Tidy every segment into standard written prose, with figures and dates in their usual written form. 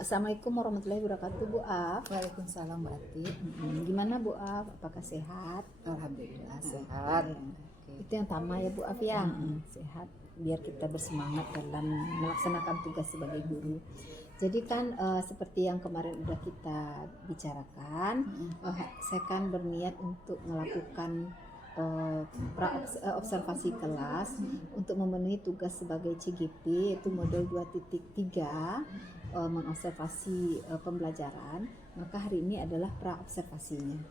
Assalamualaikum warahmatullahi wabarakatuh, Bu Af. Waalaikumsalam Mbak Ati. Gimana Bu Af? Apakah sehat? Alhamdulillah sehat. Oke. Itu yang utama ya Bu Af ya. Sehat biar kita bersemangat dalam melaksanakan tugas sebagai guru. Jadi kan seperti yang kemarin udah kita bicarakan, saya kan berniat untuk melakukan observasi kelas untuk memenuhi tugas sebagai CGP, yaitu modul 2.3, mengobservasi pembelajaran. Maka hari ini adalah pra-observasinya.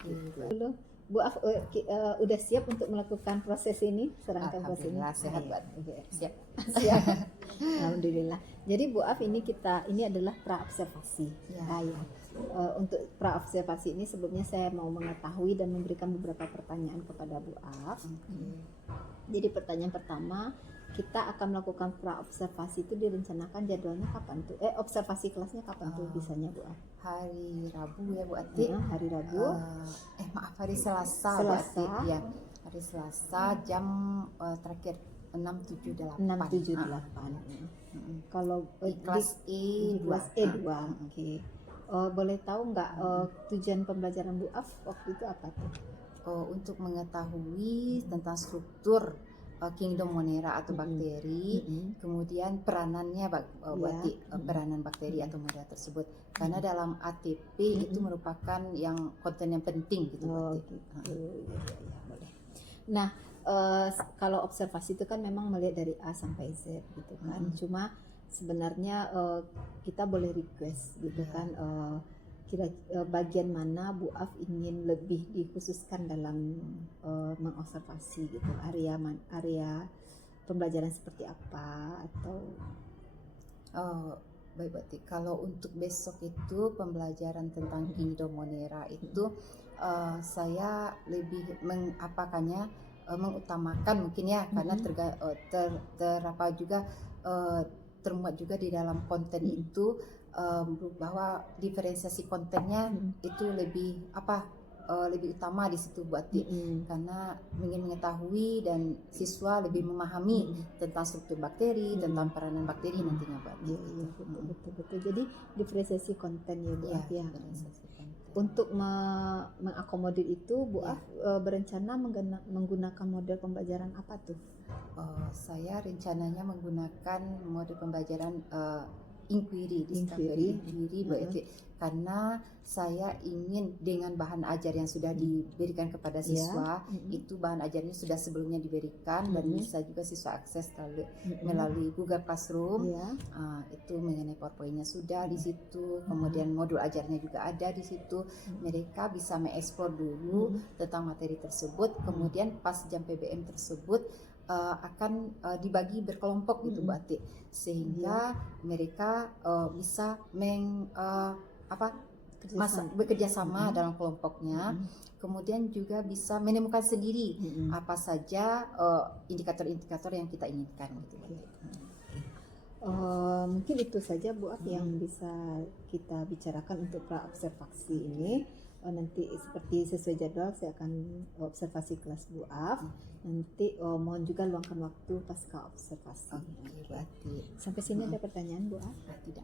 Gitu. Bu Af, udah siap untuk melakukan proses ini, serangkaian proses ini? Sehat Mbak. Siap. Alhamdulillah. Jadi Bu Af, ini adalah pra-observasi. Ya. Untuk pra-observasi ini sebelumnya saya mau mengetahui dan memberikan beberapa pertanyaan kepada Bu Af. Jadi pertanyaan pertama, kita akan melakukan pra-observasi itu direncanakan jadwalnya kapan tuh? Observasi kelasnya kapan tuh bisanya Bu Af? Hari Rabu ya Bu Ati. Hari Rabu. Hari Selasa. Bu Ati. Ya. Hari Selasa jam terakhir 6.78. Kalau di kelas E2. Oke. Boleh tahu nggak tujuan pembelajaran Bu Af waktu itu apa tuh? Untuk mengetahui tentang struktur Kingdom Monera atau bakteri, kemudian peranannya peranan bakteri atau monera tersebut. Karena dalam ATP itu merupakan konten yang penting gitu. Gitu. Ya, boleh. Nah, kalau observasi itu kan memang melihat dari A sampai Z gitu kan. Cuma sebenarnya kita boleh request gitu kan. Kira bagian mana Bu Af ingin lebih dikhususkan dalam mengobservasi gitu, area pembelajaran seperti apa atau baik berarti kalau untuk besok itu pembelajaran tentang Kingdom Monera itu saya lebih mengutamakan mungkin ya karena termuat juga di dalam konten itu bahwa diferensiasi kontennya itu lebih utama di situ buat karena ingin mengetahui dan siswa lebih memahami tentang struktur bakteri, tentang peranan bakteri nantinya buat. Betul. Jadi diferensiasi konten ya Bu Af ya. Untuk mengakomodir itu Bu Af berencana menggunakan model pembelajaran apa tuh? Saya rencananya menggunakan model pembelajaran inquiry, discovery, karena saya ingin dengan bahan ajar yang sudah diberikan kepada siswa, itu bahan ajarnya sudah sebelumnya diberikan dan bisa juga siswa akses melalui Google Classroom. Itu mengenai PowerPoint-nya sudah di situ, kemudian modul ajarnya juga ada di situ. Mereka bisa mengeksplor dulu tentang materi tersebut, kemudian pas jam PBM tersebut akan dibagi berkelompok gitu Mbak Ati, sehingga mereka bisa bekerja sama dalam kelompoknya, kemudian juga bisa menemukan sendiri apa saja indikator-indikator yang kita inginkan gitu. Mungkin itu saja Bu Af yang bisa kita bicarakan untuk pra-observasi ini. Nanti seperti sesuai jadwal saya akan observasi kelas Bu Af. Nanti mohon juga luangkan waktu pasca observasi. Sampai sini ada pertanyaan Bu Af? Tidak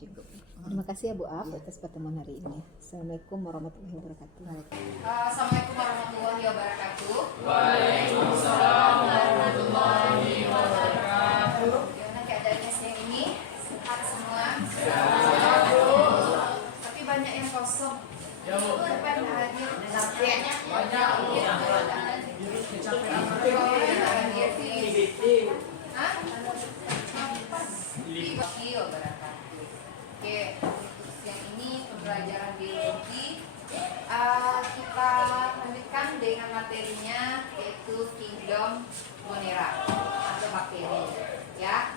cukup. Terima kasih ya Bu Af atas pertemuan hari ini. Assalamualaikum warahmatullahi wabarakatuh. Assalamualaikum warahmatullahi wabarakatuh. Waalaikumsalam warahmatullahi wabarakatuh. Gimana keadaannya siang ini? Sehat semua? Sehat. Tapi banyak yang kosong. Ya Bu. Depan hadir. Banyak Bu. Oke, siang ini pembelajaran biologi. Kita lanjutkan dengan materinya, yaitu Kingdom Monera atau bakteri. Ya.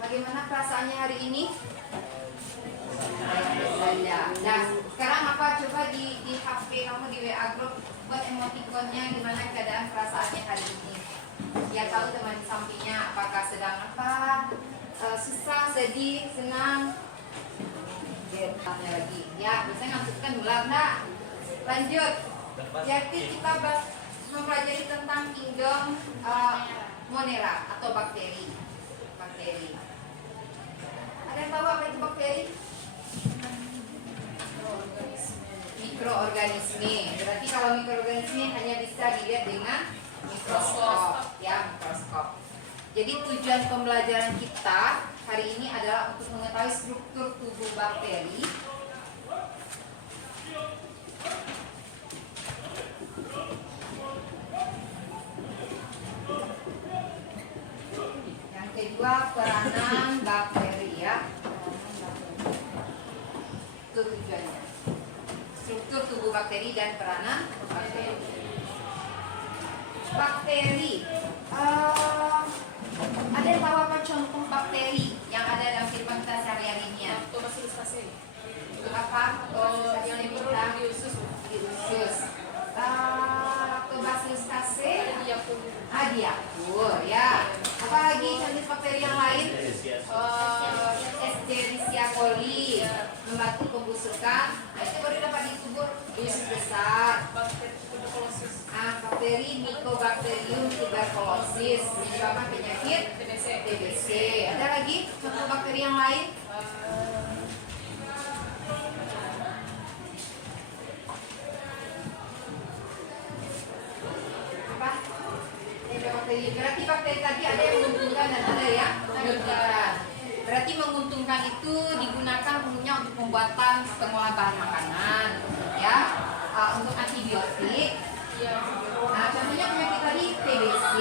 Bagaimana perasaannya hari ini? Nah, sekarang apa coba di HP kamu di WA group buat emotikonnya gimana keadaan perasaannya hari ini. Ya tahu teman di sampingnya apakah sedang susah, sedih, senang. Tanya lagi. Ya, biasanya ngantukkan ulang enggak? Lanjut. Jadi kita mempelajari tentang Kingdom Monera atau bakteri. mikroorganisme. Berarti kalau mikroorganisme hanya bisa dilihat dengan mikroskop, ya mikroskop. Jadi tujuan pembelajaran kita hari ini adalah untuk mengetahui struktur tubuh bakteri. Yang kedua, peranan bakteri ya. Itu tujuannya. Struktur tubuh bakteri dan peranan bakteri. Bakteri. Ada yang tahu apa contoh bakteri yang ada dalam kehidupan kita sehari-hari ini? Lactobacillus casei. Apa? Yang kita di usus. di usus. Lactobacillus casei, diakur ya. Apa lagi contoh bakteri yang lain? Escherichia coli, membantu pembusukan. Nah, itu baru dapat di tubuh usus besar. Bakteri tuberkulosis. Bakteri Mycobacterium tuberculosis menyebabkan penyakit TBC. Ada lagi contoh bakteri yang lain? Apa? Bakteri. Berarti bakteri tadi ada yang menguntungkan dan ada yang merugikan. Berarti menguntungkan itu digunakan umumnya untuk pembuatan pengolahan bahan makanan, ya, untuk antibiotik. Nah, contohnya penyakit tadi TBC.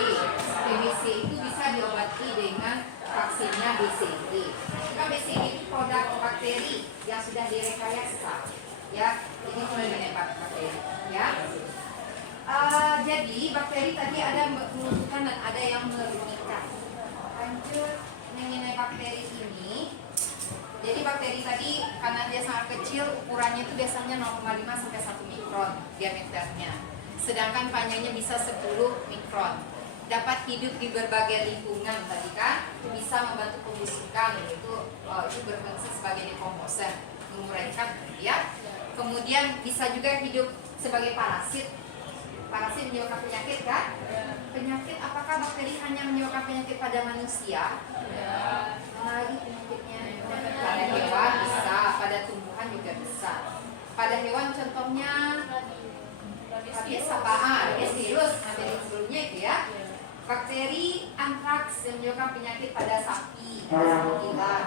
TBC itu bisa diobati dengan vaksinnya BCG. Jika BCG itu produk bakteri yang sudah direkayasa, ya, jadi mengenai bakteri, ya. Jadi bakteri tadi ada menguntungkan dan ada yang merugikan. Lanjut mengenai bakteri ini. Jadi bakteri tadi karena dia sangat kecil, ukurannya itu biasanya 0,5 sampai 1 mikron diameternya. Sedangkan panjangnya bisa 10 mikron. Dapat hidup di berbagai lingkungan tadi kan, bisa membantu pembusukan, itu berfungsi sebagai decomposer, menguraikan, ya. Kemudian bisa juga hidup sebagai parasit. Parasit menyebabkan penyakit kan? Penyakit, apakah bakteri hanya menyebabkan penyakit pada manusia? Mana lagi penyakitnya? Pada hewan bisa, pada tumbuhan juga bisa. Pada hewan contohnya rabies apa? Rabies virus. Dari sebelumnya itu ya. Bakteri antraks yang menyebabkan penyakit pada sapi, gila.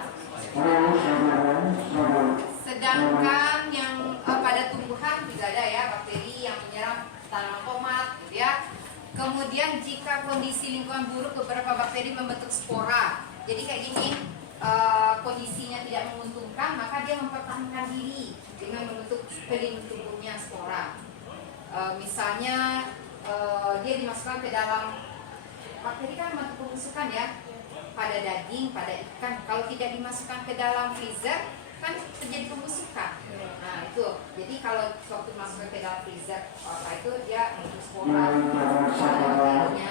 Sedangkan yang pada tumbuhan juga ada ya bakteri yang menyerang tanaman tomat, gitu ya. Kemudian jika kondisi lingkungan buruk, beberapa bakteri membentuk spora. Jadi kayak gini, kondisinya tidak menguntungkan, maka dia mempertahankan diri dengan membentuk pelindung tubuhnya spora. Misalnya dia dimasukkan ke dalam, bakteri kan membantu pembusukan ya, pada daging, pada ikan. Kalau tidak dimasukkan ke dalam freezer kan terjadi pembusukan. Nah itu, jadi kalau waktu dimasukkan ke dalam freezer apa itu dia membentuk spora, bakterinya.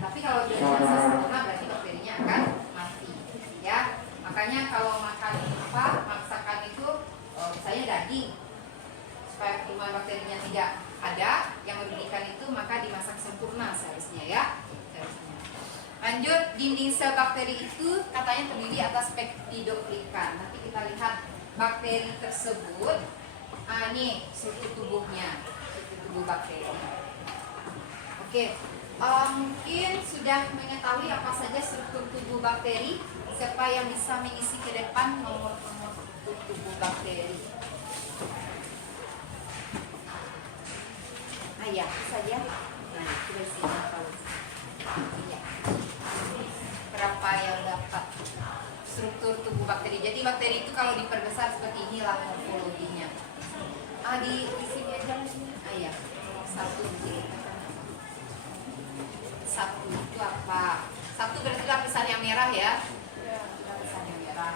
Tapi kalau sudah dimasak sempurna berarti bakterinya akan mati. Ya, makanya kalau makan apa masakan itu misalnya daging, supaya pertumbuhan bakterinya tidak ada yang merugikan itu, maka dimasak sempurna seharusnya ya. Lanjut, dinding sel bakteri itu katanya terdiri atas peptidoglikan. Nanti kita lihat bakteri tersebut. Ini struktur tubuhnya, struktur tubuh bakteri. Oke, mungkin sudah mengetahui apa saja struktur tubuh bakteri. Siapa yang bisa mengisi ke depan nomor-nomor struktur tubuh bakteri? Ya, saja. Nah, kita isi ya. Berapa yang dapat struktur tubuh bakteri? Jadi bakteri itu kalau diperbesar seperti inilah morfologinya. Di sini aja. Ya, satu mungkin. Satu itu apa? Satu berarti lapisan yang merah ya. Lapisan yang merah.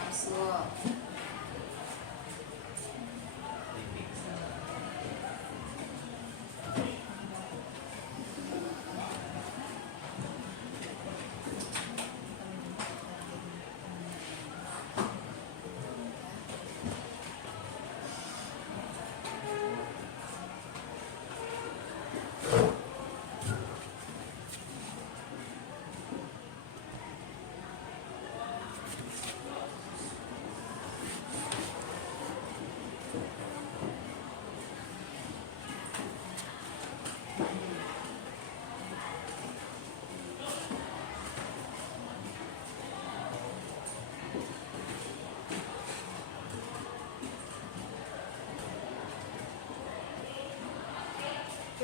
Kapsul.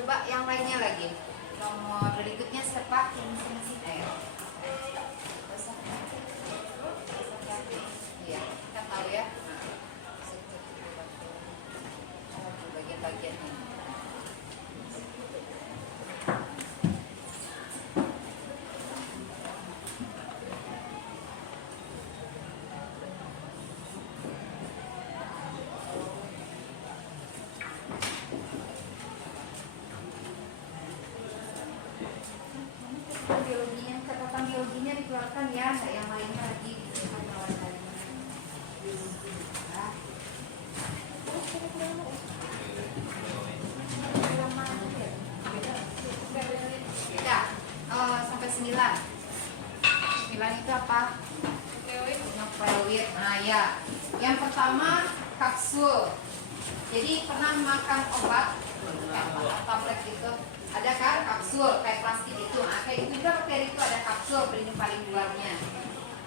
coba yang lainnya lagi. Nomor berikutnya sepak mesin air. Iya, kita tahu ya. Bagian-bagian ini. Biologinya, catatan biologinya dikeluarkan ya, nggak yang lainnya lagi disimpan oleh kalian. Biologi ya. Beda. Sampai 9. 9 itu apa? Nukleoid. Nah ya, yang pertama kapsul. Jadi pernah makan obat kayak tablet gitu, ada kan kapsul kayak plastik itu. Nah, kayak itu juga bakteri itu ada kapsul pelindung paling luarnya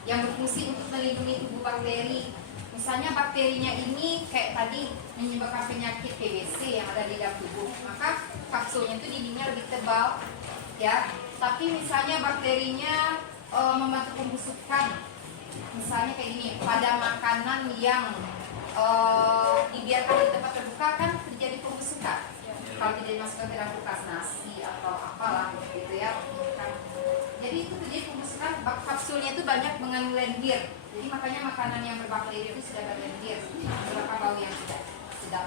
yang berfungsi untuk melindungi tubuh bakteri. Misalnya bakterinya ini kayak tadi menyebabkan penyakit TBC yang ada di dalam tubuh, maka kapsulnya itu dindingnya lebih tebal ya. Tapi misalnya bakterinya membantu pembusukan, misalnya kayak gini, pada makanan yang dibiarkan di tempat terbuka kan terjadi pembusukan. Kalau tidak dimasukkan ke dalam kulkas, nasi atau apalah gitu ya. Jadi itu terjadi pembusukan. Kapsulnya itu banyak mengandung lendir. Jadi makanya makanan yang berbakteri itu sudah berlendir, menyebabkan bau yang tidak sedap.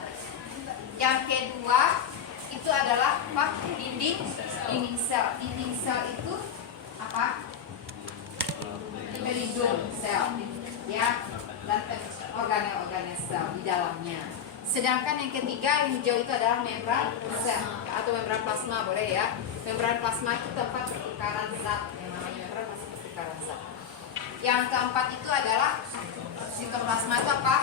Yang kedua itu adalah apa? Dinding sel. Dinding sel itu apa? Pelindung sel, ya, dan organel-organel sel di dalamnya. Sedangkan yang ketiga, yang hijau itu adalah membran sel atau membran plasma, boleh ya. Membran plasma itu tempat pertukaran zat, yang namanya membran masih pertukaran zat. Yang keempat itu adalah sitoplasma itu apa?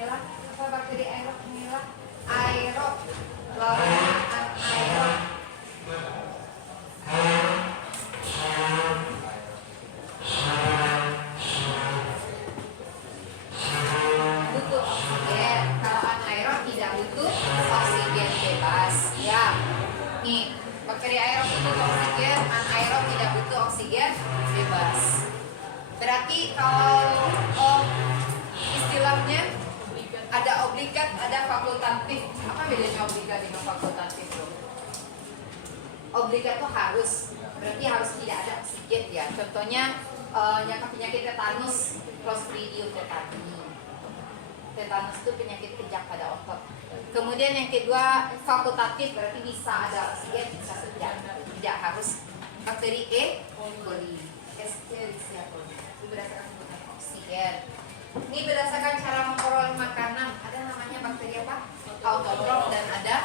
Inilah apa bakteri aerob, inilah aerob, lalu anaerob. Butuh oksigen. Kalau anaerob tidak butuh oksigen bebas. Ya, nih bakteri aerob butuh oksigen, anaerob tidak butuh oksigen bebas. Berarti kalau istilahnya ada obligat, ada fakultatif. Apa bedanya obligat dengan fakultatif, bro? Obligat tuh harus, berarti harus tidak ada oksigen ya. Contohnya yang penyakit tetanus, Clostridium tetani. Tetanus itu penyakit kejang pada otot. Kemudian yang kedua fakultatif, berarti bisa ada oksigen, bisa tidak. Tidak harus. Bakteri E. coli, Escherichia coli. Itu berdasarkan kebutuhan oksigen. Ini berdasarkan cara memperoleh makanan. Ada namanya bakteri apa? Autotrof dan ada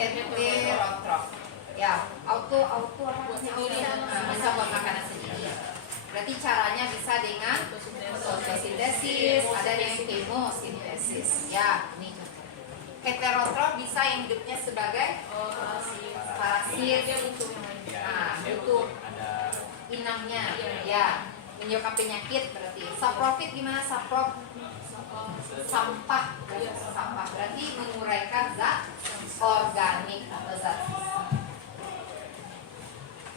heterotrof. Ya, auto apa namanya? Bisa buat makanan sendiri. Berarti caranya bisa dengan fotosintesis, ada yang kemosintesis. Ya, ini heterotrof bisa yang hidupnya sebagai parasit, butuh inangnya, ya, menyebabkan penyakit berarti. Saprofit gimana saprof? sampah, sampah berarti menguraikan zat organik atau zat sisa.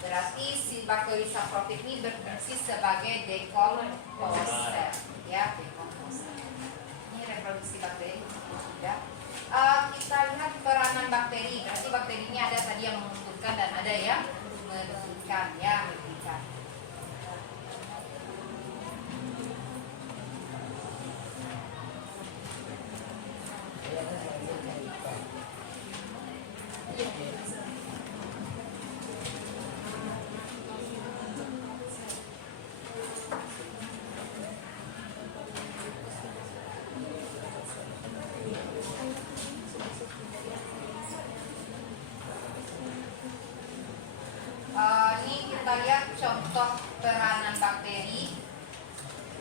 Berarti si bakteri saprofit ini berfungsi sebagai decomposer, ya, decomposer. Ini reproduksi bakteri ya. Kita lihat peranan bakteri. Berarti bakteri ini ada tadi yang mengumpulkan dan ada yang membersihkan, ya, membersihkan. Ini kita lihat contoh peranan bakteri.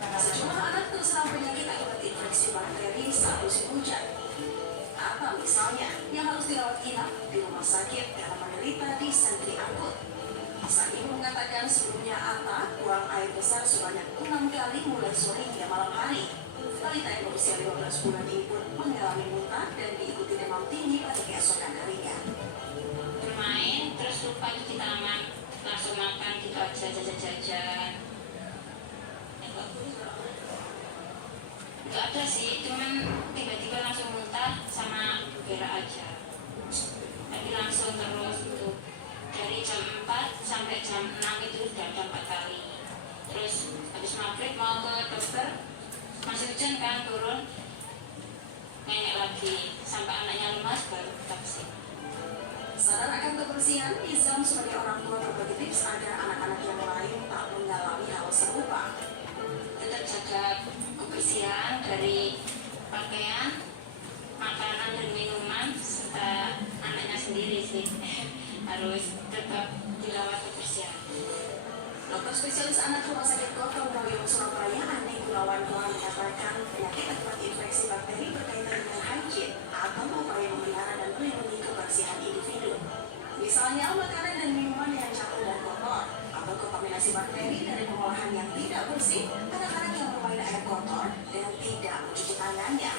Sejumlah anak terserang penyakit akibat infeksi bakteri saat musim hujan. Apa misalnya yang harus dirawat inap di rumah sakit karena menderita disentri akut? Sang ibu mengatakan sebelumnya Atta buang air besar sebanyak 6 kali mulai sore hingga malam hari. Balita yang berusia 15 bulan ini pun mengalami muntah dan diikuti demam tinggi pada keesokan harinya. Bermain terus lupa cuci tangan, langsung makan gitu aja, jajan-jajan. Nggak ada sih, cuman tiba-tiba langsung muntah sama berak aja. Tapi langsung terus gitu. Dari jam 4 sampai jam 6 itu sudah ada 4 kali. Terus habis maghrib mau ke dokter, masih hujan kan, turun nengek lagi sampai anaknya lemas baru kita kesini. Sadar akan kebersihan, Nizam sebagai orang tua berbagi tips agar anak-anak yang lain tak mengalami hal serupa. Tetap jaga kebersihan dari pakaian, makanan dan minuman serta anaknya sendiri sih. Harus tetap dirawat kebersihan. Dokter spesialis anak Rumah Sakit Gotong Royong Surabaya, Andi Gunawan telah mengatakan penyakit akibat infeksi bakteri berkaitan dengan hygiene atau upaya memelihara dan melindungi kebersihan individu. Misalnya makanan dan minuman yang campur dan kotor, atau kontaminasi bakteri dari pengolahan yang tidak bersih, anak-anak yang bermain air kotor dan tidak mencuci tangannya.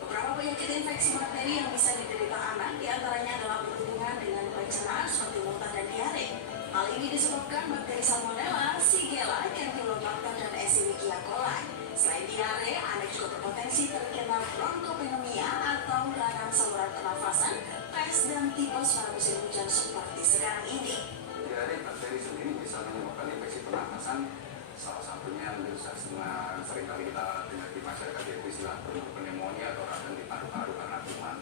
Beberapa penyakit infeksi bakteri yang bisa diderita anak diantaranya adalah berhubungan dengan pencernaan seperti muntah dan diare. Hal ini disebabkan bakteri Salmonella, Shigella, Campylobacter, dan Escherichia coli. Selain diare, anak juga berpotensi terkena bronchopneumonia atau radang saluran pernafasan, pes dan tipes pada musim hujan seperti sekarang ini. Diare bakteri sendiri bisa menyebabkan infeksi pernafasan. Salah satunya sering kali kita dengar di masyarakat yaitu istilah bronchopneumonia atau radang di paru-paru karena kuman,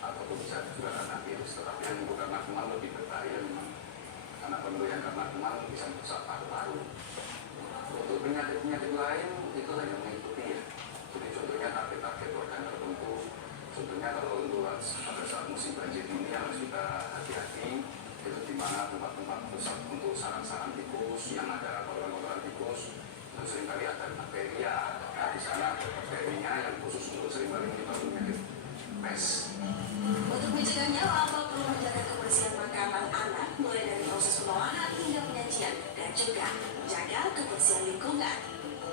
atau bisa juga karena virus. Tetapi yang bukan karena kuman lebih berbahaya memang, karena pemberian karena kuman bisa merusak paru-paru. Untuk penyakit-penyakit lain itu hanya mengikuti ya. Jadi contohnya target-target organ tertentu. Contohnya kalau untuk pada saat musim banjir ini harus kita hati-hati. Itu di mana tempat-tempat pusat untuk sarang-sarang tikus yang ada kotoran-kotoran tikus. Dan seringkali ada bakteri ya. Nah, di sana ada bakterinya yang khusus untuk seringkali menyebabkan penyakit pes. Untuk mencegahnya, laba perlu menjaga kebersihan makanan anak mulai dari proses pengolahan hingga penyajian dan juga menjaga kebersihan lingkungan.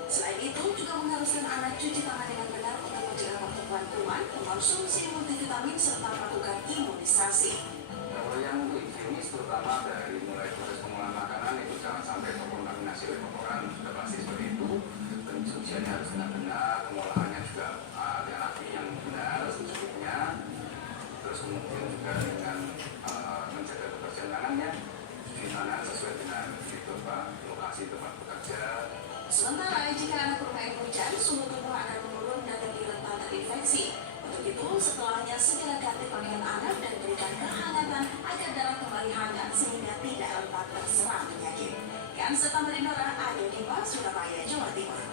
Selain itu, juga mengharuskan anak cuci tangan dengan benar untuk mencegah pertumbuhan kuman, mengkonsumsi multivitamin serta melakukan imunisasi. Kalau yang higienis terutama dari mulai proses pengolahan makanan itu jangan sampai terkontaminasi oleh kotoran, sudah pasti seperti itu. Pencuciannya harus benar-benar, pengolahannya juga rapi yang benar secukupnya. Terus kemudian juga dengan menjaga kebersihan tangannya, cuci tangan sesuai dengan lokasi tempat bekerja. Sementara jika anak bermain hujan, suhu tubuh akan menurun dan lebih rentan terinfeksi. Untuk itu, setelahnya segera ganti pakaian anak dan berikan kehangatan agar darah kembali hangat sehingga tidak rentan terserang penyakit. Kan serta Merindora, Ayu Dimas, Surabaya, Jawa Timur.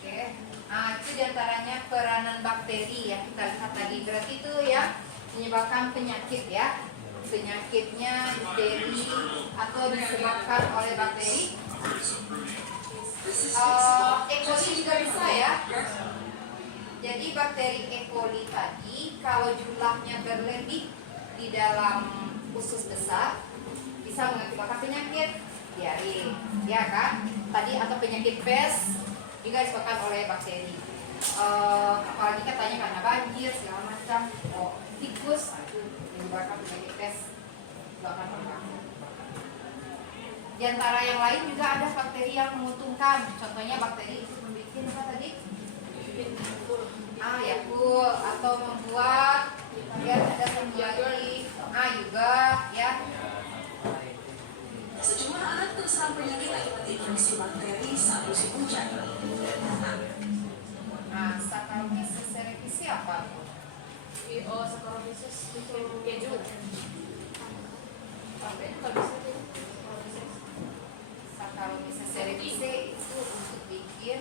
Oke. Nah, itu diantaranya peranan bakteri yang kita lihat tadi. Berarti itu ya menyebabkan penyakit ya. Penyakitnya difteri atau disebabkan oleh bakteri. E. coli juga bisa ya. Jadi bakteri E. coli tadi kalau jumlahnya berlebih di dalam usus besar bisa mengakibatkan penyakit diare, ya kan? Tadi atau penyakit pes juga disebabkan oleh bakteri. Apalagi katanya karena banjir segala macam. Tikus itu menyebabkan penyakit pes juga akan terganggu. Di antara yang lain juga ada bakteri yang menguntungkan. Contohnya bakteri itu membuat apa tadi? Yakul atau membuat ya ada satu lagi juga ya. Sejumlah anak terserang penyakit akibat infeksi bakteri saat musim hujan. Saccharomyces cerevisiae apa? Saccharomyces itu keju. Sampai kalau bisa tuh Saccharomyces cerevisiae itu untuk bikin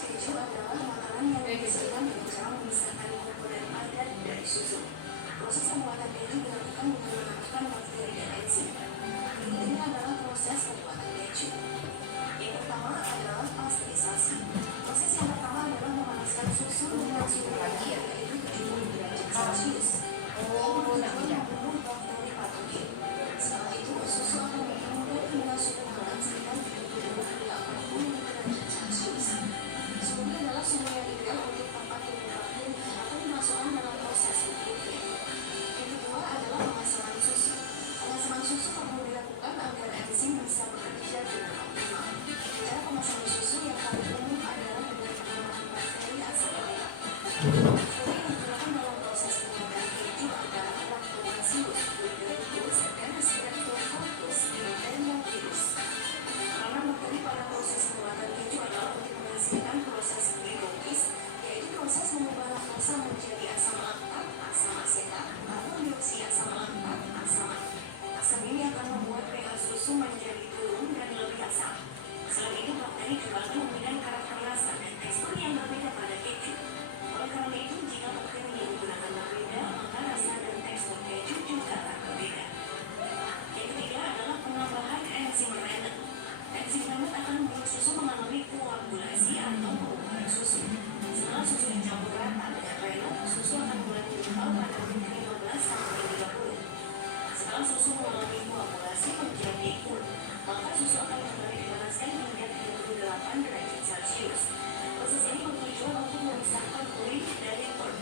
Keju adalah makanan yang disajikan dengan cara memisahkan komponen padat dari susu. Proses pembuatan keju dilakukan dengan menambahkan bakteri dan enzim. Ini adalah proses pembuatan keju. Yang pertama adalah pasteurisasi. Proses yang pertama adalah memanaskan susu dengan suhu lagi yaitu 70 derajat Celcius. Kemudian membunuh bakteri patogen. Setelah itu susu akan dihangat dengan suhu hangat sekitar 70 hingga 80 derajat Celcius. Suhu ini adalah suhu yang ideal untuk tempat tumbuh bakteri atau dimasukkan dalam proses recruitment. Yang kedua adalah pemasaran susu. Pemasaran susu perlu dilakukan agar enzim bisa bekerja dengan optimal. Cara pemasaran susu yang paling umum adalah dengan penambahan bakteri asam lemak. Bakteri yang digunakan dalam proses pembuatan keju adalah Lactobacillus bulgaricus dan Streptococcus pneumoniavirus. Peranan bakteri pada proses pembuatan keju adalah untuk menghasilkan proses glikolisis, yaitu proses mengubah laktosa menjadi asam laktat, asam asetat, atau dioksiasam laktat, asamat. Asam ini akan membuat pH susu menjadi turun dan lebih asam. Selain itu, bakteri juga akan memberikan karakter rasa dan tekstur yang berbeda pada keju. Oleh karena itu, jika bakteri yang digunakan berbeda, maka rasa dan tekstur keju juga akan berbeda. Yang ketiga adalah penambahan enzim Rennet. Enzim Rennet akan membuat susu mengalami koagulasi atau pengubahan susu. Setelah susu dicampur rata dengan Rennet, susu akan mulai mengental pada menit 15 sampai 30. Setelah susu mengalami koagulasi menjadi cool, maka susu akan kembali dipanaskan hingga 38 derajat Celcius. Proses ini bertujuan untuk memisahkan kulit dari cool.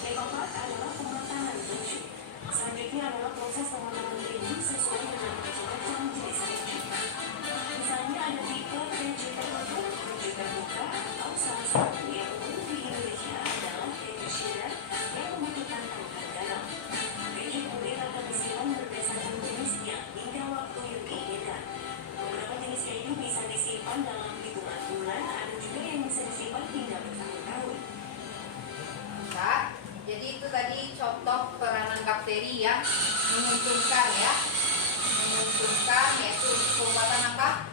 Yang keempat adalah pematangan keju. Selanjutnya adalah proses pematangan keju sesuai dengan macam-macam jenis keju. Misalnya ada tipe keju tertutup, keju terbuka, atau salah satu yang umum di Indonesia adalah keju cheddar yang membutuhkan tambahan garam. Keju kemudian akan disimpan berdasarkan jenisnya hingga waktu yang diinginkan. Beberapa jenis keju bisa disimpan dalam hitungan bulan, ada juga yang bisa disimpan hingga bertahun-tahun. Jadi itu tadi contoh peranan bakteri yang menguntungkan ya. Menguntungkan yaitu pembuatan apa?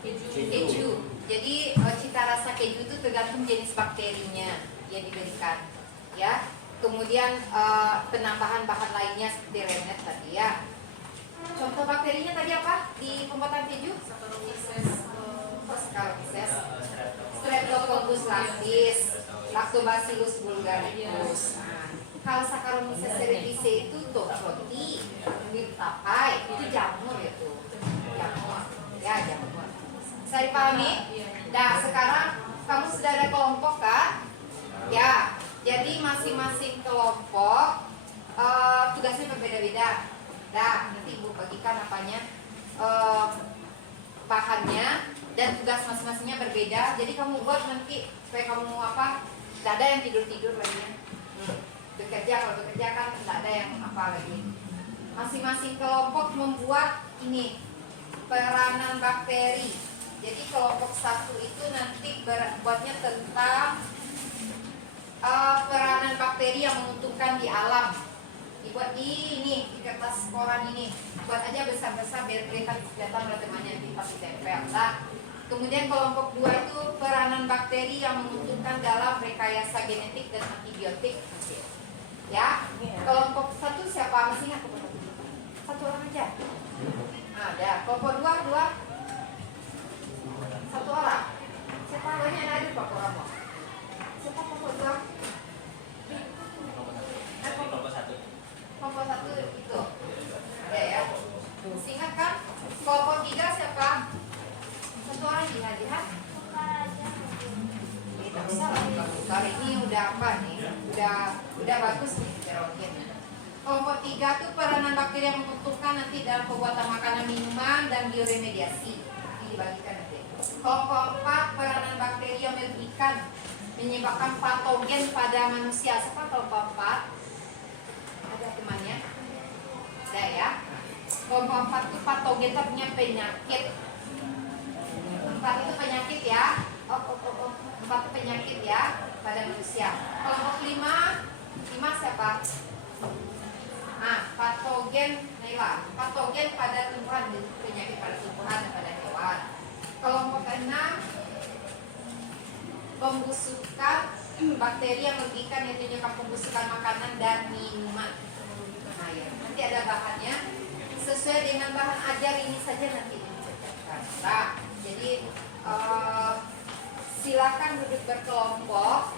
Keju. Jadi cita rasa keju itu tergantung jenis bakterinya yang diberikan ya. Kemudian penambahan bahan lainnya seperti Rennet tadi ya. Contoh bakterinya tadi apa di pembuatan keju? Saccharomyces, Streptococcus lactis, Lactobacillus bulgaricus. Kalau Saccharomyces cerevisiae itu roti, tapai, itu jamur itu. Jamur. Ya, jamur. Bisa dipahami? Nah, sekarang kamu sudah ada kelompok kan? Ya. Jadi masing-masing kelompok tugasnya berbeda-beda. Nah, nanti Ibu bagikan apanya bahannya dan tugas masing-masingnya berbeda. Jadi kamu buat nanti supaya kamu apa? Tidak ada yang tidur-tidur lagi ya. Bekerja, kalau bekerja kan tidak ada yang apa lagi. Masing-masing kelompok membuat ini peranan bakteri. Jadi kelompok satu itu nanti buatnya tentang peranan bakteri yang menguntungkan di alam. Dibuat di kertas koran ini. Buat aja besar-besar biar kelihatan oleh temannya di pas ditempel. Nah, kemudian kelompok 2 itu peranan bakteri yang menguntungkan dalam rekayasa genetik dan antibiotik. Ya, kelompok 1 siapa? Masih ingat kelompok 1? Satu orang aja. Ada. Kelompok 2 satu orang. Siapa banyak yang hadir Pak kamu? Siapa kelompok 2? Kelompok 1 itu. Ada ya. Masih ingat kan? Kelompok 3 siapa? nih. Udah bagus nih heterogen. Kelompok 3 tuh peranan bakteri yang menguntungkan nanti dalam pembuatan makanan, minuman, dan bioremediasi. Dibagikan nanti. Kelompok 4 peranan bakteri yang merugikan, menyebabkan patogen pada manusia. Siapa kelompok 4? Ada temannya? Ada ya. Kelompok 4 itu patogen punya penyakit. 4 itu penyakit ya. 4 itu penyakit ya pada manusia. Kelompok 5 siapa? Patogen Naila. Patogen pada tumbuhan, penyakit pada tumbuhan dan pada hewan. Kelompok 6 pembusukan bakteri yang merugikan, yaitu menyebabkan pembusukan makanan dan minuman. Nah ya, nanti ada bahannya sesuai dengan bahan ajar ini saja nanti diceritakan. Nah, jadi silakan duduk berkelompok.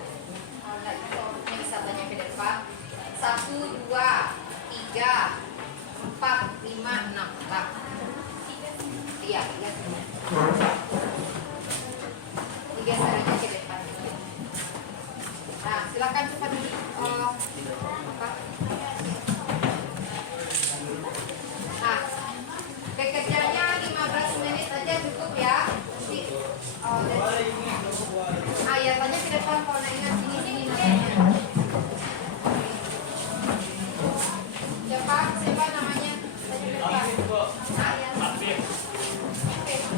Nah, itu kelompoknya bisa tanya ke depan. 1, 2, 3, 4, 5, 6. Nah. Iya, 3 semua. 3 sarinya ke depan. Nah, silakan cepat apa? Nah, bekerjanya 15 menit aja cukup ya. Ya tanya ke depan kalau nak ingat sini namanya. Siapa namanya? Tanya ke depan. Ya.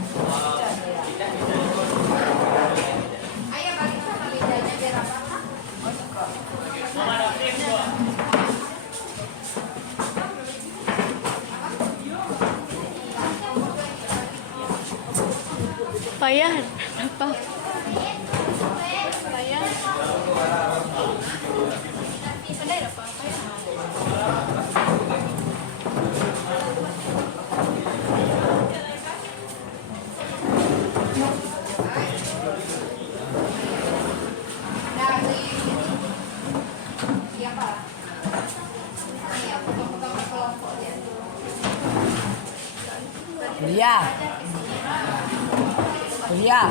Ayah balik sama bedanya biar apa? Payah apa? Payah. Pandai apa? Payah. Dari siapa? Ayah potong-potong ke kelompok ya. Kuliah. Kuliah.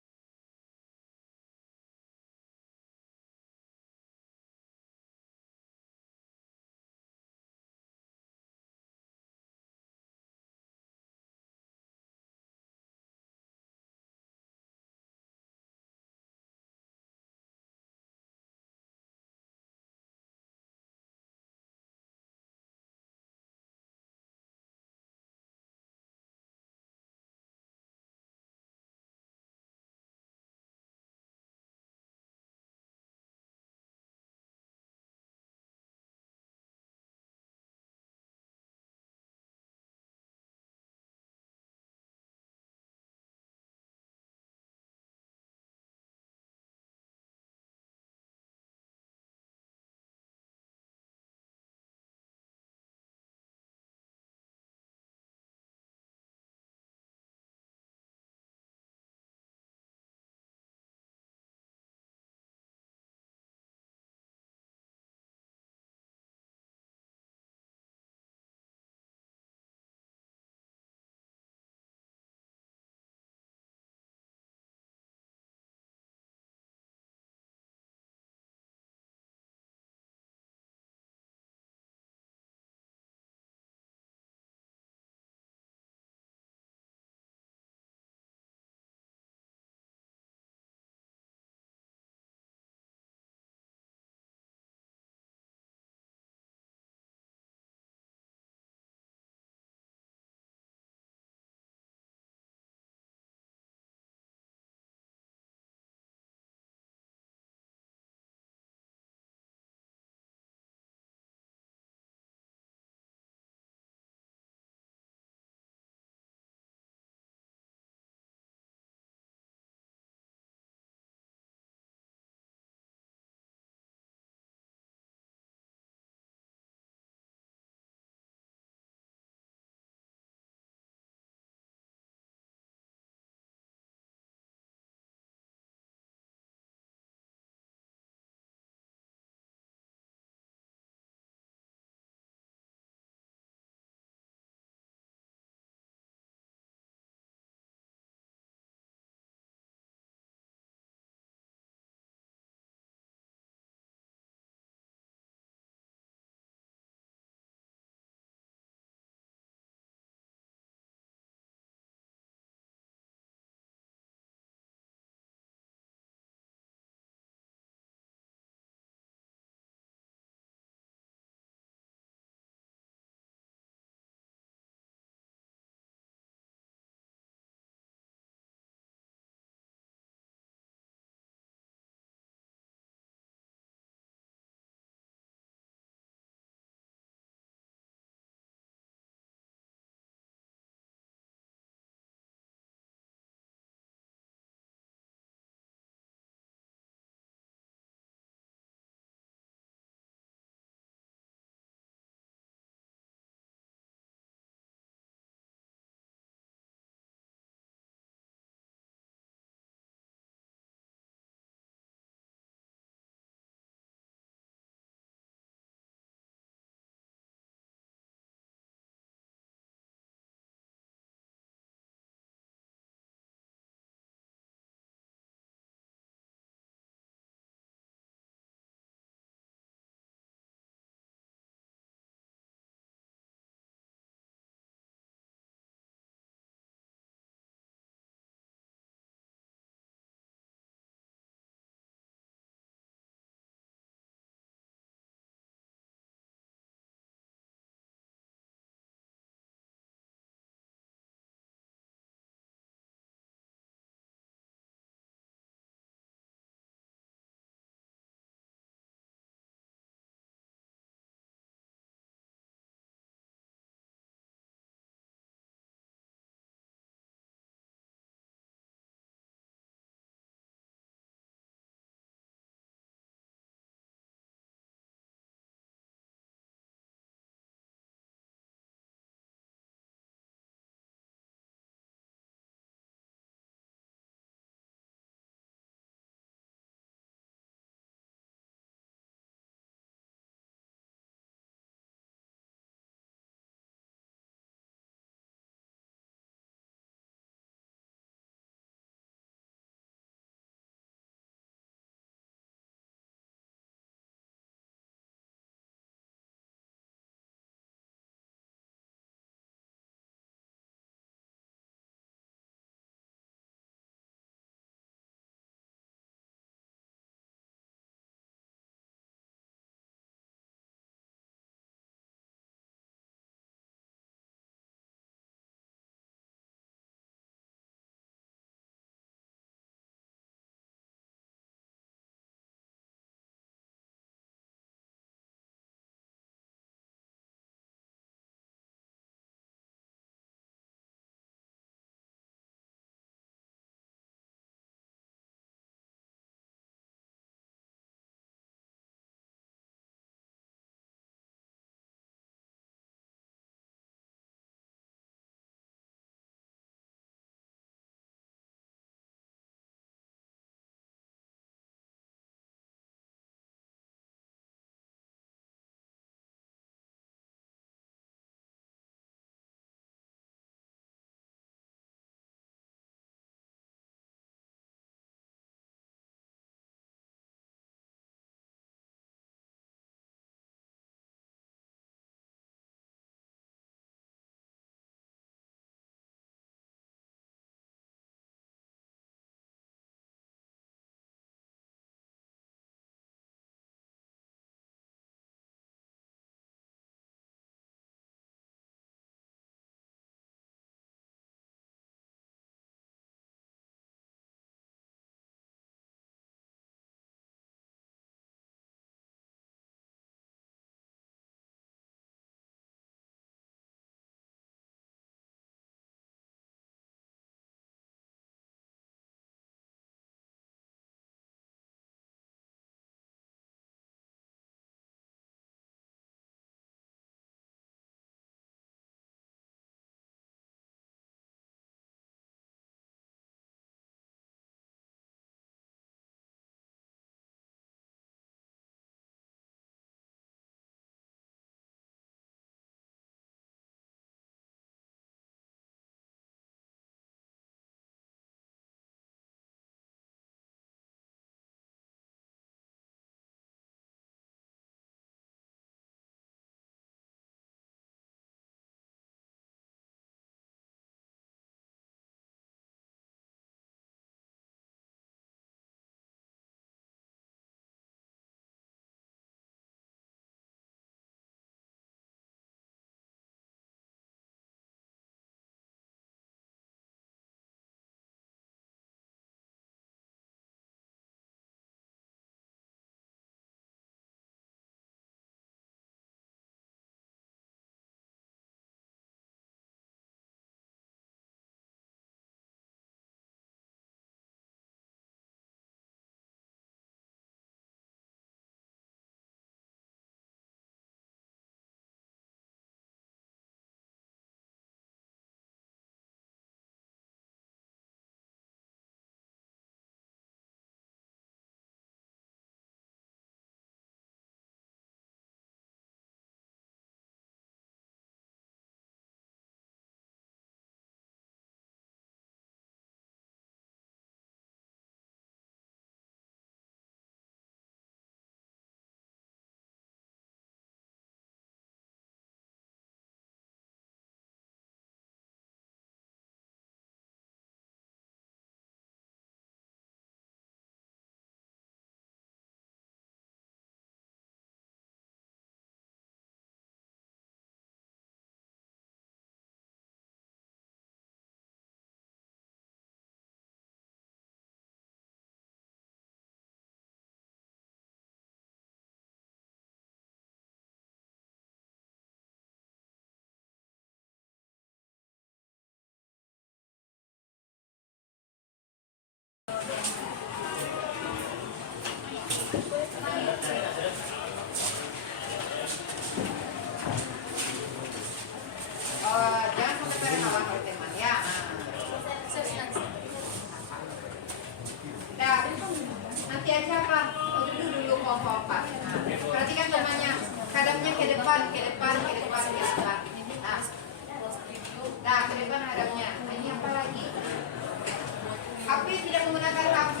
menggunakan HP?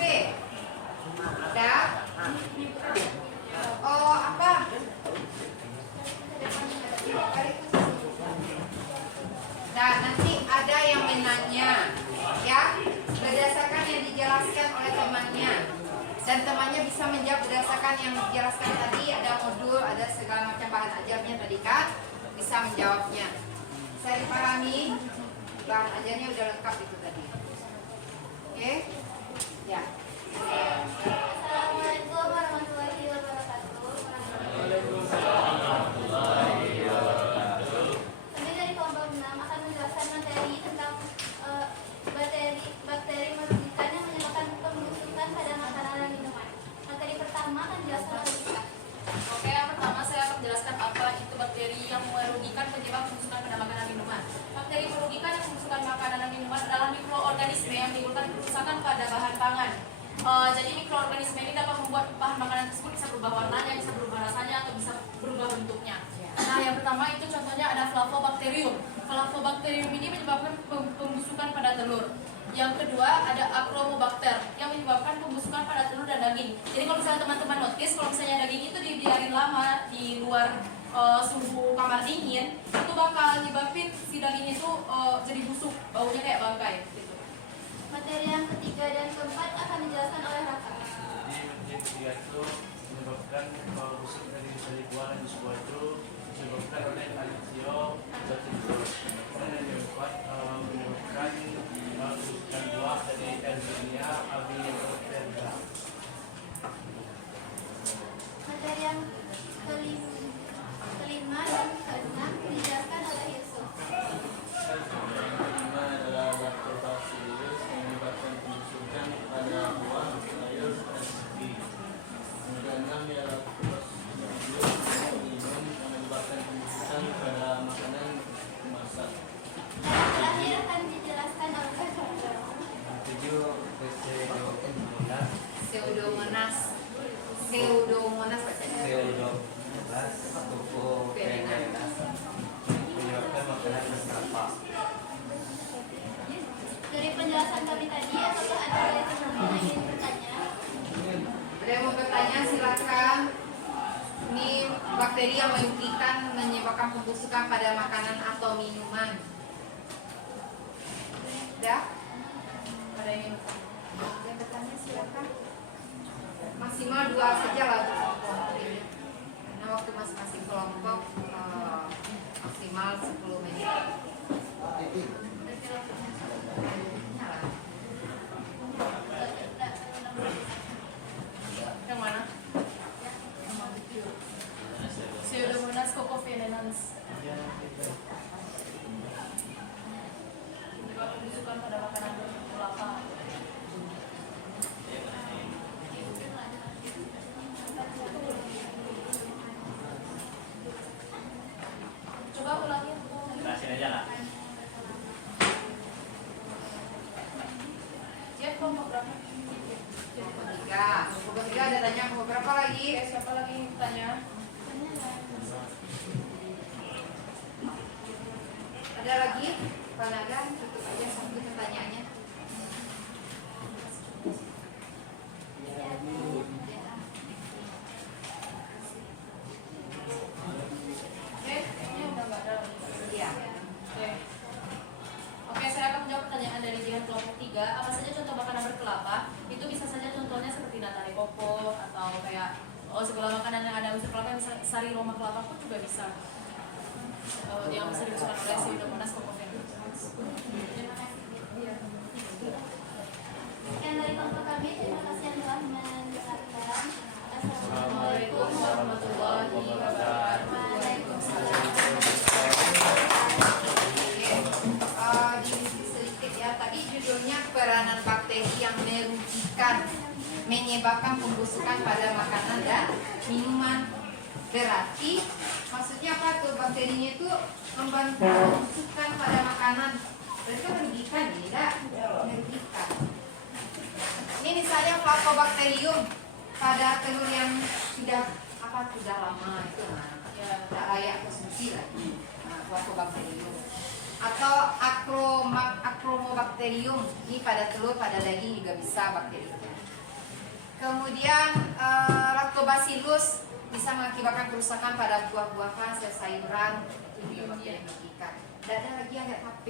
Udah? Oh, apa? Nah, nanti ada yang menanya, ya, berdasarkan yang dijelaskan oleh temannya, dan temannya bisa menjawab berdasarkan yang dijelaskan tadi. Ada modul, ada segala macam bahan ajarnya tadi kan, bisa menjawabnya. Saya dipahami, bahan ajarnya udah lengkap itu tadi. Oke, ya. Assalamualaikum warahmatullahi wabarakatuh. Kami dari kelompok 6 akan menjelaskan materi tentang bakteri merugikan yang menyebabkan pembusukan pada makanan dan minuman. Materi pertama akan dijelaskan oleh kita. Oke, yang pertama saya akan menjelaskan apa itu bakteri yang merugikan penyebab pembusukan pada makanan dan minuman. Bakteri merugikan yang membusukkan makanan dan minuman adalah mikroorganisme yang menimbulkan kerusakan pada bahan pangan. Jadi mikroorganisme ini dapat membuat bahan makanan tersebut bisa berubah warnanya, bisa berubah rasanya, atau bisa berubah bentuknya. Nah, yang pertama itu contohnya ada Flavobacterium. Flavobacterium ini menyebabkan pembusukan pada telur. Yang kedua ada Achromobacter yang menyebabkan pembusukan pada telur dan daging. Jadi kalau misalnya teman-teman notice, kalau misalnya daging itu dibiarin lama di luar suhu kamar dingin, itu bakal nyebabin si daging itu jadi busuk, baunya kayak bangkai gitu. Materi yang ketiga dan keempat akan dijelaskan oleh Raka. Jadi ketiga itu menyebabkan busuk dari buah dan buah itu disebabkan oleh Alisio bacillus. Dan yang keempat menyebabkan busukan buah dari Erwinia albinifera. Materi yang kelima dan keenam dijelaskan oleh Yusuf. Kelima adalah Lactobacillus yang menyebabkan pembusukan pada buah, sayur, dan sapi. Yang keenam ialah Lactobacillus yang menyebabkan pembusukan pada makanan masak. Dan terakhir akan dijelaskan oleh Raka. Tujuh Pseudomonas. Pseudomonas. Pseudomonas bacanya. Pseudomonas Tocoperennials menyebabkan makanan berkelapa. Dari penjelasan kami tadi, apakah ada dari teman-teman yang ingin bertanya? Ada yang mau bertanya silakan. Ini bakteri yang merugikan menyebabkan pembusukan pada makanan atau minuman. Ada? Ada yang bertanya silakan. Maksimal 2 saja lah untuk kelompok ini. Karena waktu masing-masing kelompok maksimal 10 menit. Yang mana? Pseudomonas cocoperennials menyebabkan pembusukan pada makanan berkelapa. Coba ulangi. Jelasin aja lah. Jeff, kelompok berapa? Kelompok 3. Kelompok 3 ada tanya kelompok berapa lagi? Siapa lagi yang bertanya? Ada lagi? Kalau ada, tutup aja satu pertanyaannya. Oke, ini udah nggak ada lagi. Iya. Oke, saya akan menjawab pertanyaan dari Jihan kelompok 3. Apa saja contoh makanan berkelapa? Itu bisa saja contohnya seperti nata de coco atau kayak segala makanan yang ada unsur kelapa, misalnya sari roma kelapa pun juga bisa. Yang bisa dibusukkan oleh Pseudomonas cocoperennials. Sekian dari kelompok kami, terima kasih yang telah mendengarkan. Assalamualaikum warahmatullahi wabarakatuh. Waalaikumsalam. Divisi sedikit ya. Tadi judulnya peranan bakteri yang merugikan menyebabkan pembusukan pada makanan dan minuman. Berarti maksudnya apa tuh? Bakterinya itu membantu pembusukan pada makanan. Berarti merugikan, tidak? Merugikan. Ini misalnya Flavobacterium pada telur yang sudah lama itu, nah, ya tidak layak konsumsi lagi. Nah, Flavobacterium. atau Achromobacterium. Ini pada telur, pada daging juga bisa bakterinya. Kemudian Lactobacillus bisa mengakibatkan kerusakan pada buah-buahan, sayuran, itu bakteri merugikan. Tidak ada lagi yang nggak HP.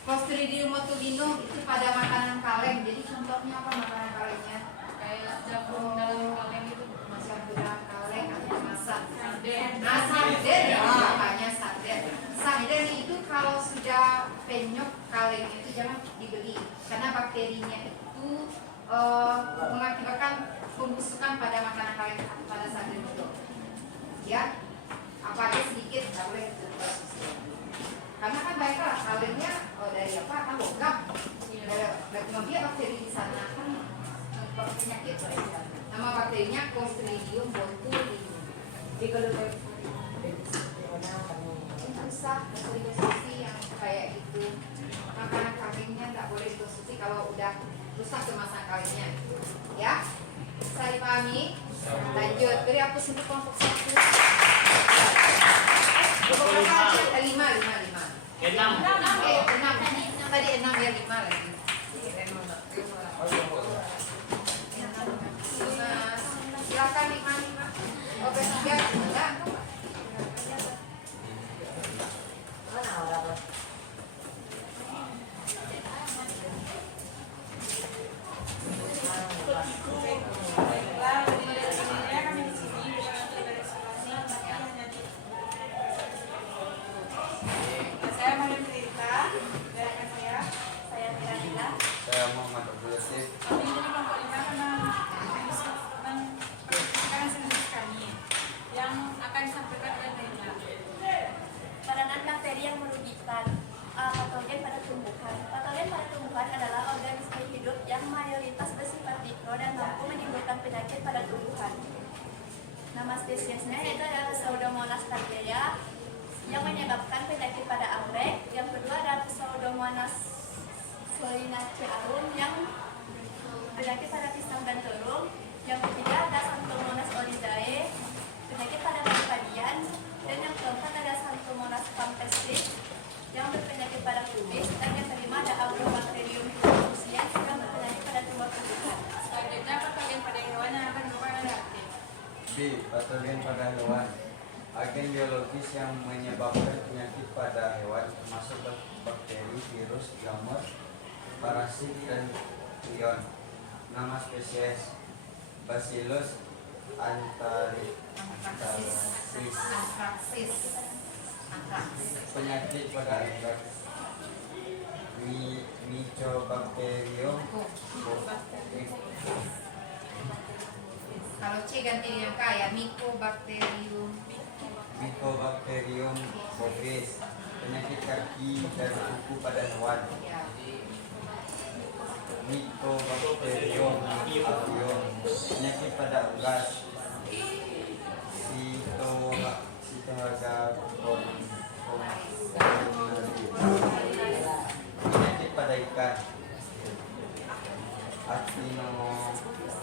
Clostridium botulinum itu pada makanan kaleng. Jadi contohnya apa makanan kalengnya? Kayak jagung dalam kaleng itu. Masak dalam kaleng atau masak Sarden. Nah, sarden ya, makanya sarden. Sarden itu kalau sudah penyok kaleng itu jangan dibeli karena bakterinya itu mengakibatkan pembusukan pada makanan kaleng pada sarden itu. Ya, apa aja sedikit nggak boleh dikonsumsi. Karena kan baiklah kalengnya dari apa? Kan logam. Dari kemudian bakteri di sana kan penyakit. Nama bakterinya Clostridium botulinum. Jadi kalau susah konsumsi yang kayak itu, makanan kalengnya nggak boleh dikonsumsi kalau udah rusak kemasan kalengnya. Ya, saya dipahami. Lanjut, beri hapus untuk kelompok 1. Berapa aja? 5. 6. Tadi 6 ya 5 lagi. Silakan 5. Oke, 3 enggak. Saya Muhammad Abdul Latif. Kami dari kelompok 5 tentang makanan sendiri kami yang akan disampaikan oleh Naila. Peranan bakteri yang merugikan. Patogen pada tumbuhan. Patogen pada tumbuhan adalah organisme hidup yang mayoritas bersifat mikro dan mampu menimbulkan penyakit pada tumbuhan. Nama spesiesnya yaitu adalah Pseudomonas bacteria yang menyebabkan penyakit pada anggrek. Yang kedua adalah Pseudomonas solanacearum yang penyakit pada pisang dan terung. Yang ketiga ada Xanthomonas oryzae, penyakit pada padi-padian. Dan yang keempat ada Xanthomonas campestris yang berpenyakit pada kubis. Dan yang kelima ada Agrobacterium tuberculosis yang berpenyakit pada tumbuh-tumbuhan. Selanjutnya patogen pada hewan yang akan merupakan reaktif. B. Patogen pada hewan. Agen biologis yang menyebabkan penyakit pada hewan termasuk bakteri, virus, jamur, parasit, dan prion. Nama spesies Bacillus anthracis. Penyakit pada anggrek. Mycobacterium. Kalau C ganti dengan K ya, Mycobacterium. Mycobacterium bovis. Penyakit kaki dan kuku pada hewan. Ya. Mycobacterium avium. Penyakit pada unggas. Penyakit pada ikan. Actinomyces.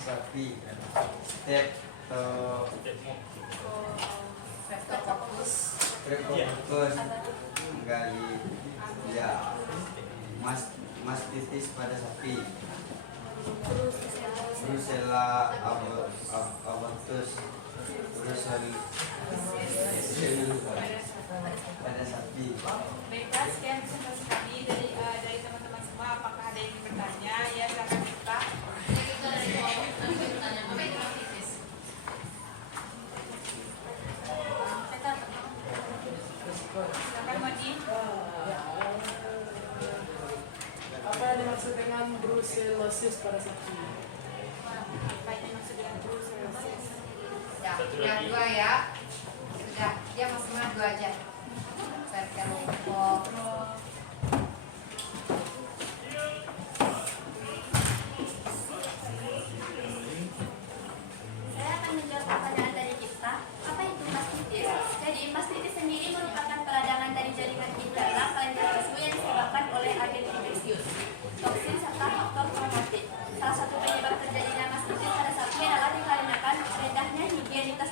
Sapi. Streptococcus. Streptococcus Galicia. Mastitis pada sapi. Brucella abortus. Brucella pada sapi. Baiklah, sekian presentasi kami dari teman-teman semua. Apakah ada yang ingin bertanya? Ya, silakan kita. Silakan Madi. Apa yang dimaksud dengan brucellosis pada sapi? Apa yang dimaksud dengan brucellosis? Ya, sudah 2 ya. Sudah, dia maksimal 2 aja. Saya kelompok. Saya akan menjawab pertanyaan dari kita. Apa itu mastitis? Jadi mastitis sendiri merupakan peradangan dari jaringan indera kelenjar tisu yang disebabkan oleh agen infeksius, toksin serta faktor traumatik. Salah satu penyebab terjadinya mastitis pada sapi adalah dikarenakan rendahnya higienitas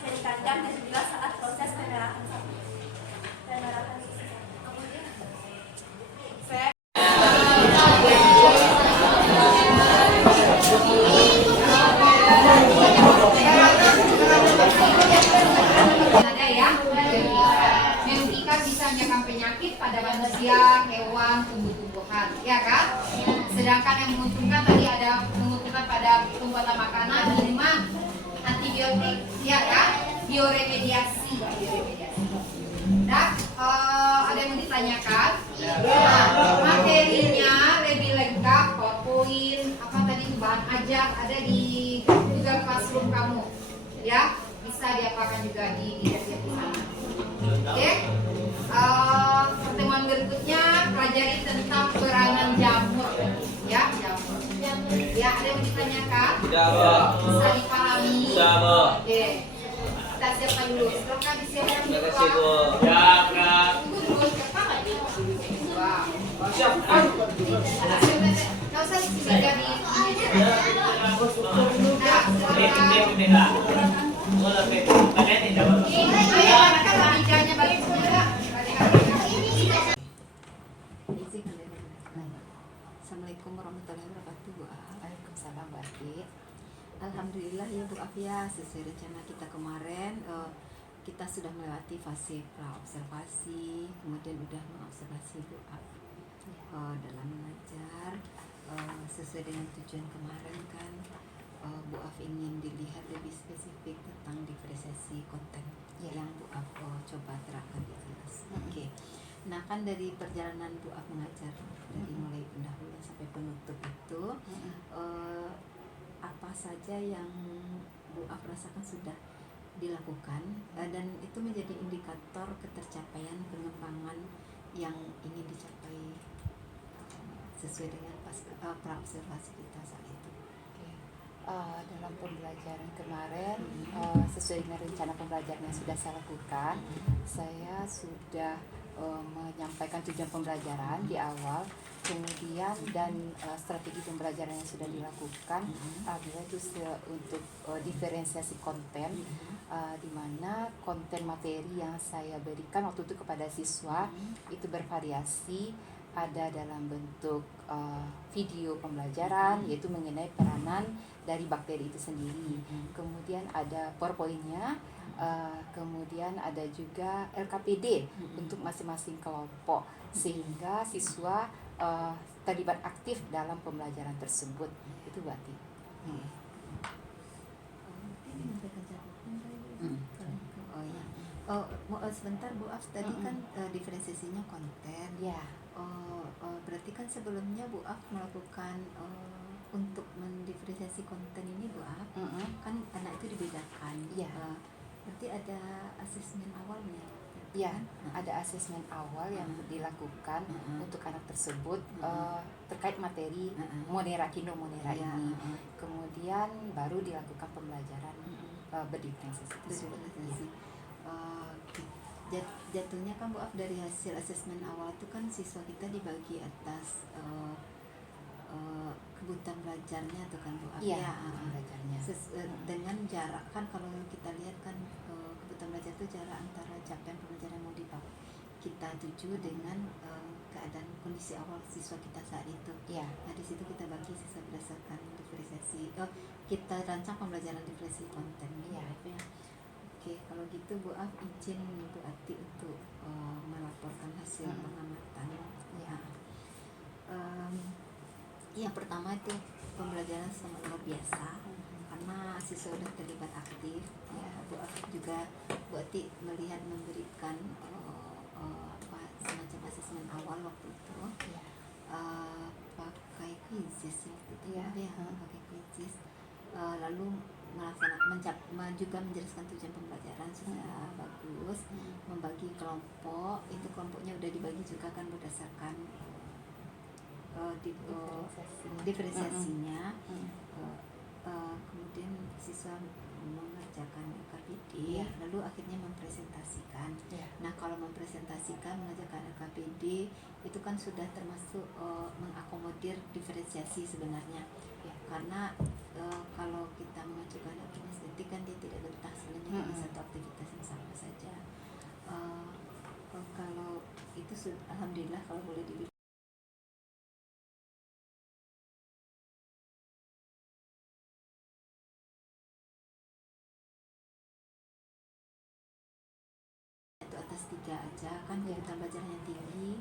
manusia, hewan, tumbuh-tumbuhan, ya kan? Sedangkan yang menguntungkan tadi ada menguntungkan pada pembuatan makanan, minuman, antibiotik, ya kan? Bioremediasi. Nah, ada yang mau ditanyakan? Nah, materinya lebih lengkap, PowerPoint, apa tadi bahan ajar ada di Google Classroom kamu, ya bisa diapakan juga di sana. Oke, pertemuan berikutnya pelajari tentang peranan jamur, ya jamur. Ya, ada yang mau ditanyakan? Bisa dipahami? Oke, kita siapkan dulu. Silakan disiapkan dulu. Tunggu dulu, siapa lagi? Wah. Nggak usah disini di. Assalamualaikum warahmatullahi wabarakatuh, Bu Af. Waalaikumsalam, Bu Ati. Alhamdulillah ya Bu Af ya, sesuai rencana kita kemarin kita sudah melewati fase praobservasi, kemudian udah mengobservasi Bu Af dalam mengajar sesuai dengan tujuan kemarin kan. Bu Af ingin dilihat lebih spesifik tentang diferensiasi konten yang Bu Af coba terapkan di kelas. Oke. Nah kan dari perjalanan Bu Af mengajar dari mulai pendahuluan sampai penutup itu apa saja yang Bu Af rasakan sudah dilakukan dan itu menjadi indikator ketercapaian pengembangan yang ingin dicapai sesuai dengan praobservasi kita saat itu. Dalam pembelajaran kemarin sesuai dengan rencana pembelajaran yang sudah saya lakukan, saya sudah menyampaikan tujuan pembelajaran di awal, kemudian dan strategi pembelajaran yang sudah dilakukan, itu untuk diferensiasi konten, di mana konten materi yang saya berikan waktu itu kepada siswa itu bervariasi, ada dalam bentuk video pembelajaran yaitu mengenai peranan dari bakteri itu sendiri, kemudian ada PowerPoint-nya, kemudian ada juga LKPD untuk masing-masing kelompok sehingga siswa terlibat aktif dalam pembelajaran tersebut. Itu berarti. Sebentar Bu Af, tadi kan diferensiasinya konten. Ya. Berarti kan sebelumnya Bu Af melakukan untuk mendiferensiasi konten ini Bu Af, kan anak itu dibedakan. Ya. Berarti ada asesmen awalnya. Ya, ada asesmen awal yang dilakukan untuk anak tersebut terkait materi Monera Kino Monera ini. Kemudian baru dilakukan pembelajaran berdiferensiasi tersebut. Jatuhnya kan Bu Af dari hasil asesmen awal itu kan siswa kita dibagi atas kebutuhan belajarnya atau kan Bu Af ya, belajarnya dengan jarak kan kalau kita lihat kan kebutuhan belajar itu jarak antara capaian pembelajaran yang mau kita tuju dengan keadaan kondisi awal siswa kita saat itu. Ya. Nah di situ kita bagi siswa berdasarkan diferensiasi. Kita rancang pembelajaran diferensiasi konten. Ya. Oke, kalau gitu Bu Af izin Bu Ati untuk melaporkan hasil pengamatan. Ya. Yang pertama itu pembelajaran sangat luar biasa karena siswa sudah terlibat aktif. Ya, Bu Af juga Bu Ati melihat memberikan semacam asesmen awal waktu itu. Ya. Pakai quizzes waktu itu. Ya. Pakai quizzes. Lalu melaksanakan juga menjelaskan tujuan pembelajaran sudah bagus, membagi kelompok, itu kelompoknya udah dibagi juga kan berdasarkan diferensiasinya. Kemudian siswa mengerjakan LKPD, lalu akhirnya mempresentasikan. Nah kalau mempresentasikan mengerjakan LKPD itu kan sudah termasuk mengakomodir diferensiasi sebenarnya. Karena kalau kita mengajukan kinestetik kan dia tidak betah sebenarnya dengan satu aktivitas yang sama saja. Kalau itu alhamdulillah kalau boleh dibilang itu atas S3 aja kan kebutuhan belajar yang tinggi.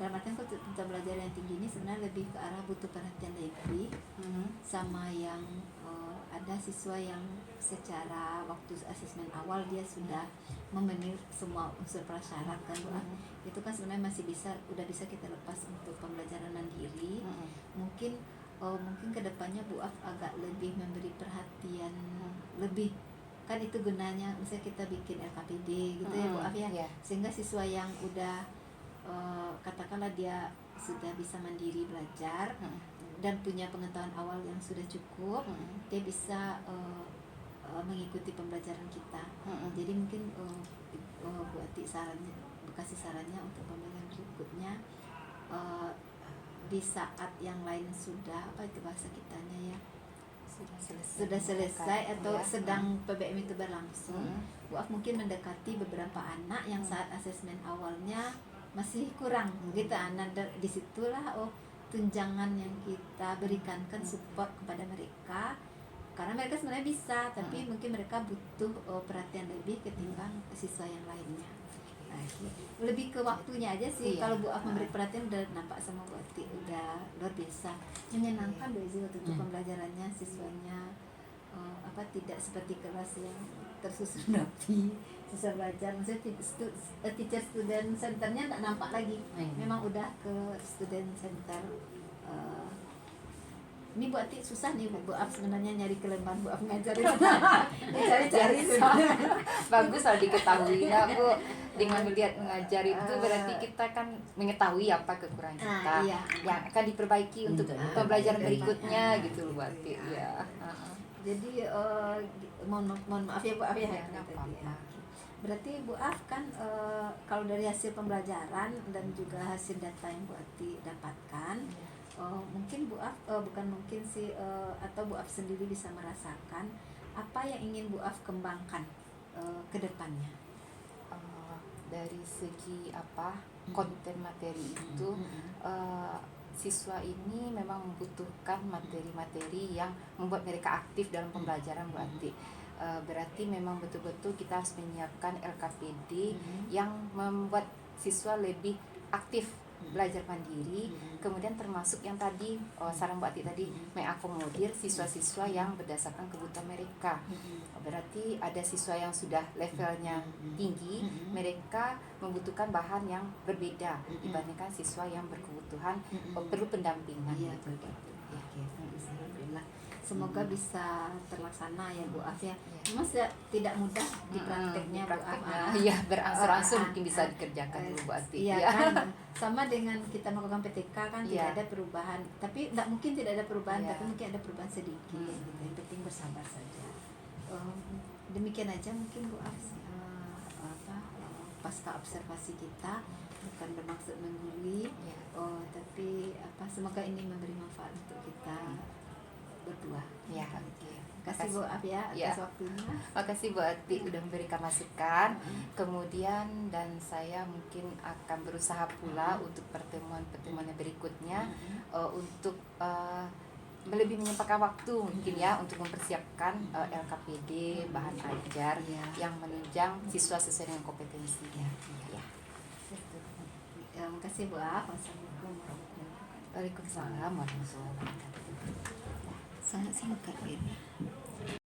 Dalam artian kebutuhan belajar yang tinggi ini sebenarnya lebih ke arah butuh perhatian lebih sama yang ada siswa yang secara waktu asesmen awal dia sudah memenuhi semua unsur prasyarat kan Bu. Itu kan sebenarnya masih udah bisa kita lepas untuk pembelajaran mandiri. Mungkin kedepannya Bu Af agak lebih memberi perhatian lebih, kan itu gunanya misalnya kita bikin LKPD gitu ya Bu Af ya, sehingga siswa yang udah katakanlah dia sudah bisa mandiri belajar dan punya pengetahuan awal yang sudah cukup, dia bisa mengikuti pembelajaran kita. Jadi mungkin Bu Ati kasih sarannya untuk pembelajaran berikutnya di saat yang lain sudah apa itu bahasa kitanya ya, sudah selesai atau sedang PBM itu berlangsung, Bu Af mungkin mendekati beberapa anak yang saat asesmen awalnya masih kurang gitu. Disitulah tunjangan yang kita berikan kan support kepada mereka, karena mereka sebenarnya bisa tapi mungkin mereka butuh perhatian lebih ketimbang siswa yang lainnya. Nah, lebih ke waktunya aja sih. Kalau Bu Af memberi perhatian udah nampak sama Bu Ati udah luar biasa menyenangkan deh sih waktu itu pembelajarannya, siswanya tidak seperti kelas yang tersusun rapi. Siswa belajar maksudnya teacher student centernya tak nampak lagi, memang udah ke student center. Ini Bu Ati susah nih Bu Af sebenarnya nyari kelembahan Bu Af ngajarin. Cari-cari Bagus kalau diketahui ya Bu. Dengan melihat mengajar itu berarti kita kan mengetahui apa kekurangan kita yang akan diperbaiki untuk pembelajaran berikutnya gitu loh Bu Ati. Ya. Jadi mohon maaf ya Bu Af ya. Berarti Bu Af kan kalau dari hasil pembelajaran dan juga hasil data yang Bu Ati dapatkan, mungkin Bu Af bukan mungkin sih atau Bu Af sendiri bisa merasakan apa yang ingin Bu Af kembangkan ke depannya. Dari segi konten materi itu, siswa ini memang membutuhkan materi-materi yang membuat mereka aktif dalam pembelajaran Bu Ati. Berarti memang betul-betul kita harus menyiapkan LKPD yang membuat siswa lebih aktif belajar mandiri, kemudian termasuk yang tadi saran Bu Ati tadi mengakomodir siswa-siswa yang berdasarkan kebutuhan mereka. Berarti ada siswa yang sudah levelnya tinggi, mereka membutuhkan bahan yang berbeda dibandingkan siswa yang berkebutuhan perlu pendampingan. Alhamdulillah. Semoga bisa terlaksana ya Bu Af ya. Memang tidak mudah di prakteknya Bu Af. Iya, berangsur-angsur mungkin bisa dikerjakan dulu Bu Ati. Iya kan. Sama dengan kita melakukan PTK kan tidak ada perubahan. Tapi tidak mungkin tidak ada perubahan, tapi mungkin ada perubahan sedikit gitu. Yang penting bersabar saja. Demikian aja mungkin Bu Af pasca observasi kita, bukan bermaksud menggurui, tapi semoga ini memberi manfaat untuk kita berdua. Ya, Kasih Bu Af ya atas waktunya. Makasih Bu Ati udah memberikan masukan. Kemudian dan saya mungkin akan berusaha pula untuk pertemuan-pertemuan berikutnya untuk lebih menyempatkan waktu mungkin ya untuk mempersiapkan LKPD bahan ajar yang menunjang siswa sesuai dengan kompetensinya. Terima kasih Bu Af. Wassalamualaikum warahmatullahi wabarakatuh. Waalaikumsalam warahmatullahi wabarakatuh. Sangat keren.